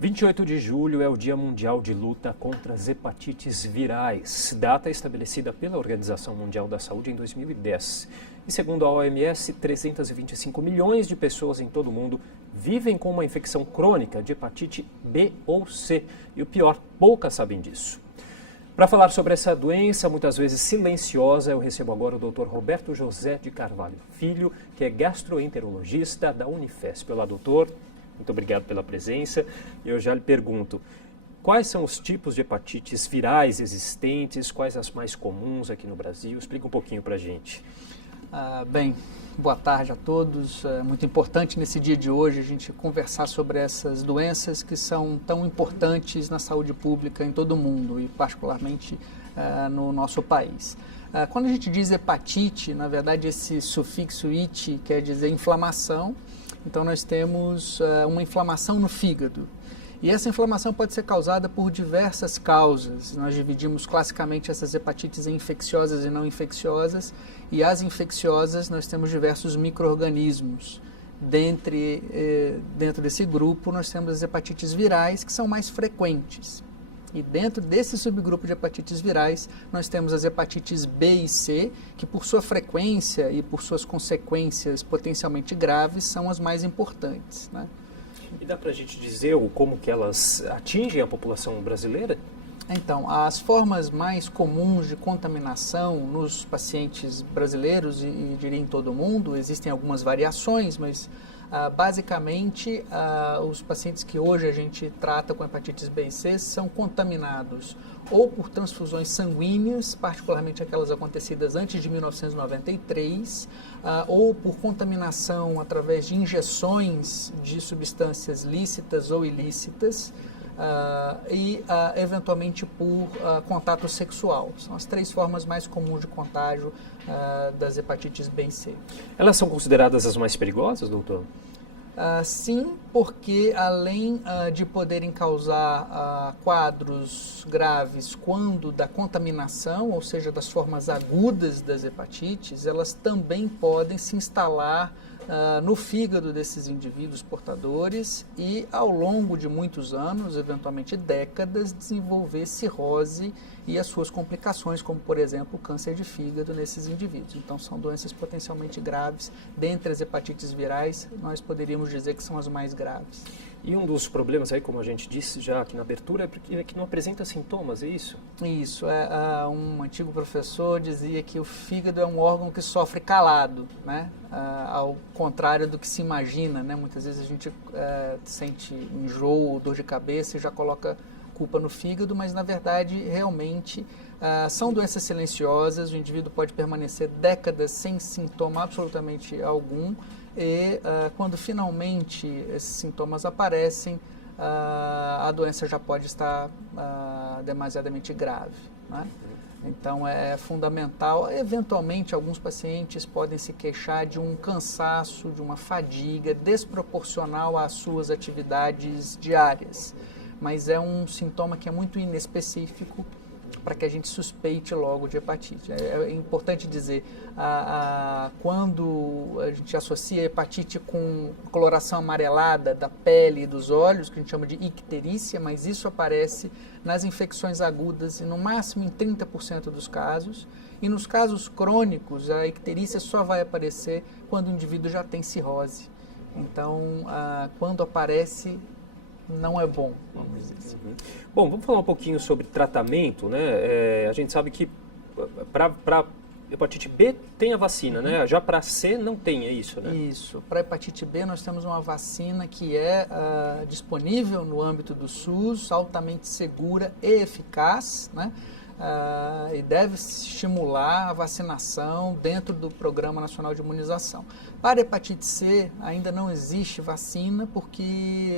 28 de julho é o Dia Mundial de Luta contra as Hepatites Virais, data estabelecida pela Organização Mundial da Saúde em 2010. E segundo a OMS, 325 milhões de pessoas em todo o mundo vivem com uma infecção crônica de hepatite B ou C. E o pior, poucas sabem disso. Para falar sobre essa doença, muitas vezes silenciosa, eu recebo agora o Dr. Roberto José de Carvalho Filho, que é gastroenterologista da Unifesp. Olá, doutor. Muito obrigado pela presença. Eu já lhe pergunto, quais são os tipos de hepatites virais existentes, quais as mais comuns aqui no Brasil? Explica um pouquinho para a gente. Bem, boa tarde a todos. É muito importante nesse dia de hoje a gente conversar sobre essas doenças que são tão importantes na saúde pública em todo o mundo e particularmente no nosso país. Quando a gente diz hepatite, na verdade esse sufixo "ite" quer dizer inflamação. Então nós temos uma inflamação no fígado. E essa inflamação pode ser causada por diversas causas. Nós dividimos classicamente essas hepatites em infecciosas e não infecciosas. E as infecciosas nós temos diversos micro-organismos. Dentro desse grupo nós temos as hepatites virais, que são mais frequentes. E dentro desse subgrupo de hepatites virais, nós temos as hepatites B e C, que por sua frequência e por suas consequências potencialmente graves, são as mais importantes, né? E dá para a gente dizer como que elas atingem a população brasileira? Então, as formas mais comuns de contaminação nos pacientes brasileiros e diria em todo o mundo, existem algumas variações, mas basicamente os pacientes que hoje a gente trata com hepatites B e C são contaminados ou por transfusões sanguíneas, particularmente aquelas acontecidas antes de 1993, ou por contaminação através de injeções de substâncias lícitas ou ilícitas, e eventualmente por contato sexual. São as três formas mais comuns de contágio das hepatites B e C. Elas são consideradas as mais perigosas, doutor? Sim, porque além de poderem causar quadros graves quando da contaminação, ou seja, das formas agudas das hepatites, elas também podem se instalar no fígado desses indivíduos portadores e, ao longo de muitos anos, eventualmente décadas, desenvolver cirrose e as suas complicações, como, por exemplo, o câncer de fígado nesses indivíduos. Então, são doenças potencialmente graves. Dentre as hepatites virais, nós poderíamos dizer que são as mais graves. E um dos problemas aí, como a gente disse já aqui na abertura, é que não apresenta sintomas, é isso? Isso. Um antigo professor dizia que o fígado é um órgão que sofre calado, né? Ao contrário do que se imagina, né? Muitas vezes a gente sente enjoo ou dor de cabeça e já coloca culpa no fígado, mas na verdade realmente são doenças silenciosas. O indivíduo pode permanecer décadas sem sintoma absolutamente algum e quando finalmente esses sintomas aparecem, a doença já pode estar demasiadamente grave, né? Então é fundamental. Eventualmente alguns pacientes podem se queixar de um cansaço, de uma fadiga desproporcional às suas atividades diárias, mas é um sintoma que é muito inespecífico para que a gente suspeite logo de hepatite. É importante dizer, quando a gente associa a hepatite com coloração amarelada da pele e dos olhos, que a gente chama de icterícia, mas isso aparece nas infecções agudas e no máximo em 30% dos casos. E nos casos crônicos, a icterícia só vai aparecer quando o indivíduo já tem cirrose. Então, quando aparece, não é bom, vamos dizer assim. Bom, vamos falar um pouquinho sobre tratamento, né? A gente sabe que para hepatite B tem a vacina, né? Já para C não tem, é isso, né? Isso. Para hepatite B nós temos uma vacina que é disponível no âmbito do SUS, altamente segura e eficaz, né? E deve estimular a vacinação dentro do Programa Nacional de Imunização. Para a hepatite C, ainda não existe vacina, porque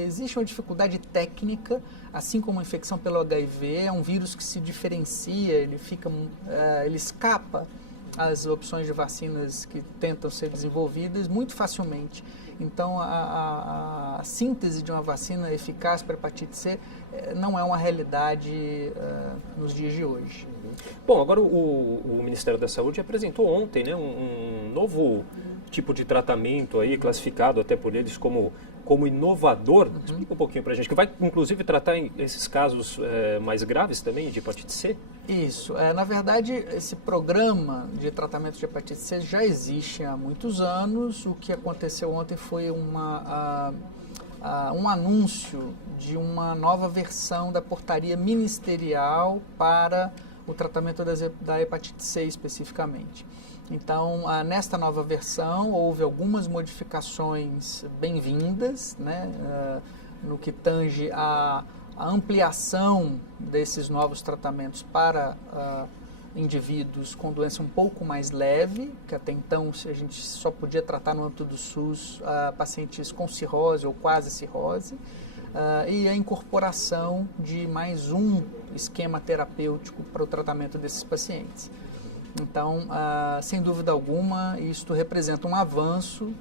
existe uma dificuldade técnica, assim como a infecção pelo HIV, é um vírus que se diferencia, ele escapa às opções de vacinas que tentam ser desenvolvidas muito facilmente. Então, a síntese de uma vacina eficaz para a hepatite C não é uma realidade nos dias de hoje. Bom, agora o Ministério da Saúde apresentou ontem, né, um novo tipo de tratamento aí, classificado até por eles como como inovador. Explica um pouquinho para a gente, que vai inclusive tratar esses casos mais graves também de hepatite C? Isso. Na verdade, esse programa de tratamento de hepatite C já existe há muitos anos. O que aconteceu ontem foi um anúncio de uma nova versão da portaria ministerial para o tratamento da hepatite C especificamente. Então, nesta nova versão, houve algumas modificações bem-vindas, né, no que tange a ampliação desses novos tratamentos para indivíduos com doença um pouco mais leve, que até então a gente só podia tratar no âmbito do SUS pacientes com cirrose ou quase cirrose, e a incorporação de mais um esquema terapêutico para o tratamento desses pacientes. Então, sem dúvida alguma, isto representa um avanço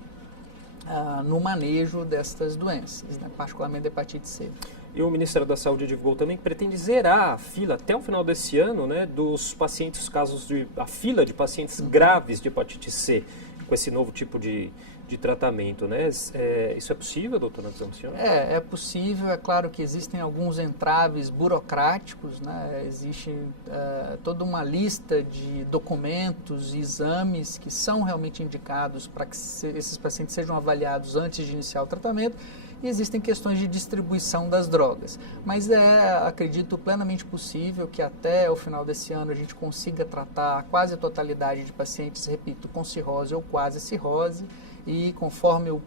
no manejo destas doenças, né, particularmente da hepatite C. E o Ministério da Saúde divulgou também que pretende zerar a fila até o final desse ano, né, dos pacientes, a fila de pacientes graves de hepatite C, com esse novo tipo de tratamento, né? Isso é possível, doutora Zamcioni? É possível. É claro que existem alguns entraves burocráticos, né? Existe toda uma lista de documentos e exames que são realmente indicados para que esses pacientes sejam avaliados antes de iniciar o tratamento. E existem questões de distribuição das drogas. Mas acredito, plenamente possível que até o final desse ano a gente consiga tratar quase a totalidade de pacientes, repito, com cirrose ou quase cirrose. E conforme o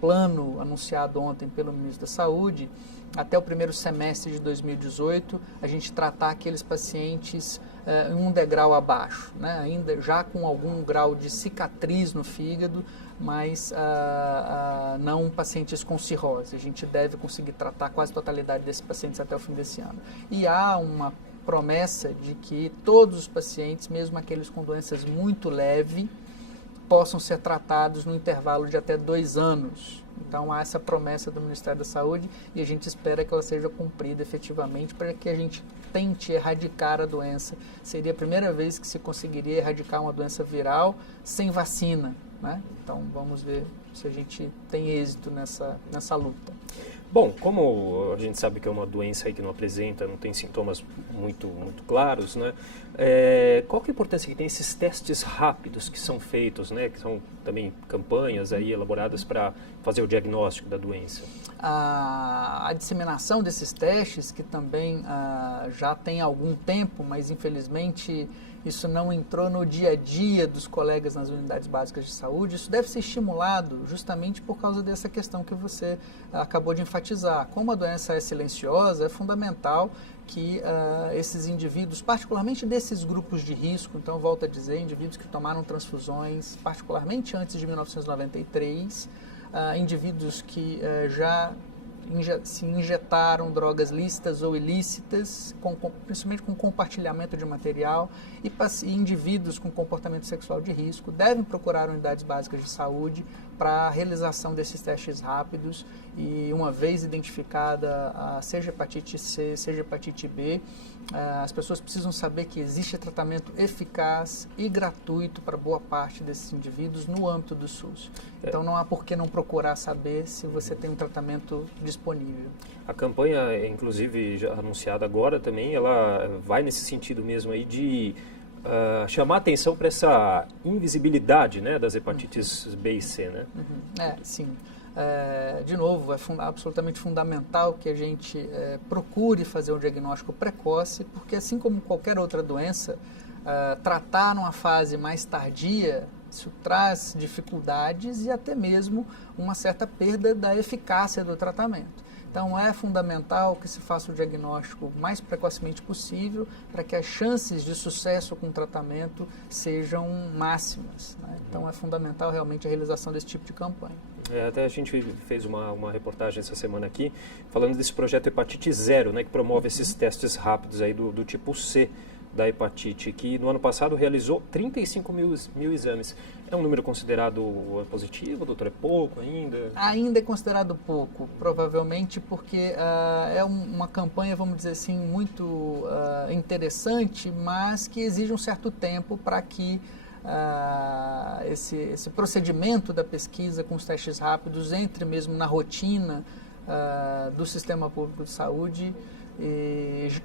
plano anunciado ontem pelo Ministro da Saúde, até o primeiro semestre de 2018, a gente tratar aqueles pacientes em um degrau abaixo, né? Ainda já com algum grau de cicatriz no fígado, mas não pacientes com cirrose. A gente deve conseguir tratar quase a totalidade desses pacientes até o fim desse ano. E há uma promessa de que todos os pacientes, mesmo aqueles com doenças muito leves, possam ser tratados no intervalo de até 2 anos. Então, há essa promessa do Ministério da Saúde e a gente espera que ela seja cumprida efetivamente para que a gente tente erradicar a doença. Seria a primeira vez que se conseguiria erradicar uma doença viral sem vacina, né? Então, vamos ver se a gente tem êxito nessa luta. Bom, como a gente sabe que é uma doença aí que não tem sintomas muito claros, né? Qual que é a importância que tem esses testes rápidos que são feitos, né? Que são também campanhas aí elaboradas para fazer o diagnóstico da doença? A disseminação desses testes, que também já tem algum tempo, mas infelizmente isso não entrou no dia a dia dos colegas nas unidades básicas de saúde, isso deve ser estimulado justamente por causa dessa questão que você acabou de enfatizar. Como a doença é silenciosa, é fundamental que esses indivíduos, particularmente desses grupos de risco, então volto a dizer, indivíduos que tomaram transfusões, particularmente antes de 1993, indivíduos que já se injetaram drogas lícitas ou ilícitas, principalmente com compartilhamento de material, e indivíduos com comportamento sexual de risco devem procurar unidades básicas de saúde para a realização desses testes rápidos e, uma vez identificada seja hepatite C, seja hepatite B, as pessoas precisam saber que existe tratamento eficaz e gratuito para boa parte desses indivíduos no âmbito do SUS. Então não há por que não procurar saber se você tem um tratamento disponível. A campanha, inclusive já anunciada agora também, ela vai nesse sentido mesmo aí de chamar atenção para essa invisibilidade, né, das hepatites B e C, né? Sim. De novo, é absolutamente fundamental que a gente procure fazer um diagnóstico precoce, porque assim como qualquer outra doença, tratar numa fase mais tardia, isso traz dificuldades e até mesmo uma certa perda da eficácia do tratamento. Então, é fundamental que se faça o diagnóstico o mais precocemente possível para que as chances de sucesso com o tratamento sejam máximas, né? Então, é fundamental realmente a realização desse tipo de campanha. Até a gente fez uma reportagem essa semana aqui, falando desse projeto Hepatite Zero, né, que promove esses testes rápidos aí do tipo C da hepatite, que no ano passado realizou 35 mil exames. É um número considerado positivo, doutor? É pouco ainda? Ainda é considerado pouco, provavelmente porque é uma campanha, vamos dizer assim, muito interessante, mas que exige um certo tempo para que esse procedimento da pesquisa com os testes rápidos entre mesmo na rotina do sistema público de saúde,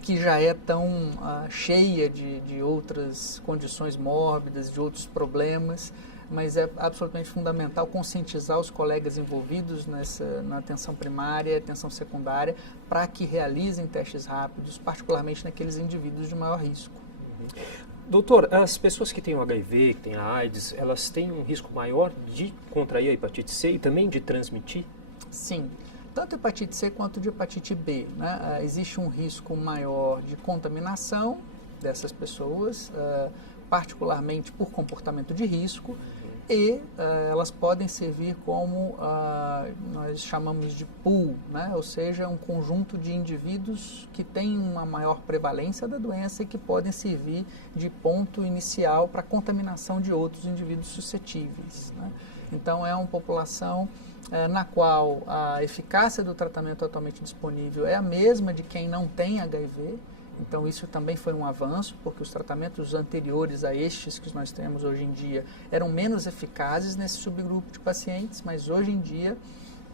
que já é tão cheia de outras condições mórbidas, de outros problemas, mas é absolutamente fundamental conscientizar os colegas envolvidos na atenção primária e atenção secundária para que realizem testes rápidos, particularmente naqueles indivíduos de maior risco. Doutor, as pessoas que têm o HIV, que têm a AIDS, elas têm um risco maior de contrair a hepatite C e também de transmitir? Sim. Tanto hepatite C quanto de hepatite B, né? Existe um risco maior de contaminação dessas pessoas, particularmente por comportamento de risco, e elas podem servir como nós chamamos de pool, né? Ou seja, um conjunto de indivíduos que têm uma maior prevalência da doença e que podem servir de ponto inicial para a contaminação de outros indivíduos suscetíveis, né? Então, é uma população na qual a eficácia do tratamento atualmente disponível é a mesma de quem não tem HIV. Então, isso também foi um avanço, porque os tratamentos anteriores a estes que nós temos hoje em dia eram menos eficazes nesse subgrupo de pacientes, mas hoje em dia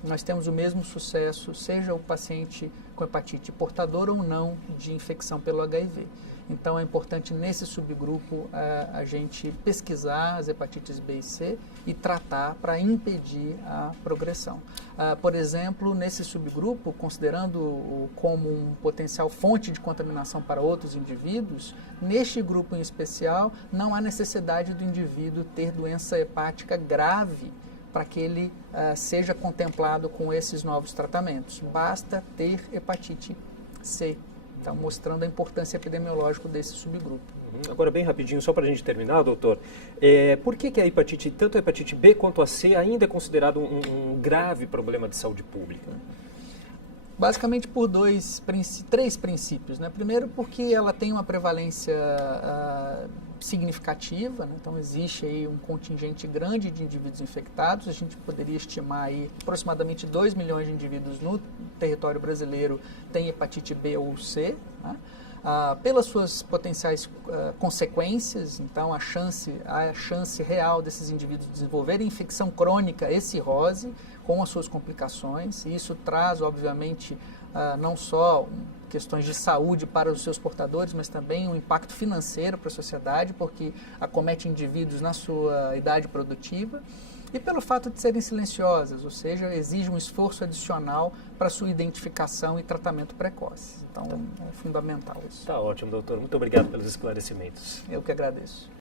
nós temos o mesmo sucesso, seja o paciente com hepatite portador ou não de infecção pelo HIV. Então, é importante nesse subgrupo a gente pesquisar as hepatites B e C e tratar para impedir a progressão. Por exemplo, nesse subgrupo, considerando como um potencial fonte de contaminação para outros indivíduos, neste grupo em especial, não há necessidade do indivíduo ter doença hepática grave para que ele seja contemplado com esses novos tratamentos. Basta ter hepatite C. Então, mostrando a importância epidemiológica desse subgrupo. Agora, bem rapidinho, só para a gente terminar, doutor, por que a hepatite, tanto a hepatite B quanto a C, ainda é considerado um grave problema de saúde pública? Basicamente por três princípios, né? Primeiro, porque ela tem uma prevalência significativa, né? Então existe aí um contingente grande de indivíduos infectados. A gente poderia estimar aí aproximadamente 2 milhões de indivíduos no território brasileiro têm hepatite B ou C, né? Pelas suas potenciais consequências, então a chance real desses indivíduos desenvolverem infecção crônica e cirrose com as suas complicações, e isso traz, obviamente, não só questões de saúde para os seus portadores, mas também um impacto financeiro para a sociedade, porque acomete indivíduos na sua idade produtiva, e pelo fato de serem silenciosas, ou seja, exige um esforço adicional para sua identificação e tratamento precoce. Então, é fundamental isso. Tá ótimo, doutor. Muito obrigado pelos esclarecimentos. Eu que agradeço.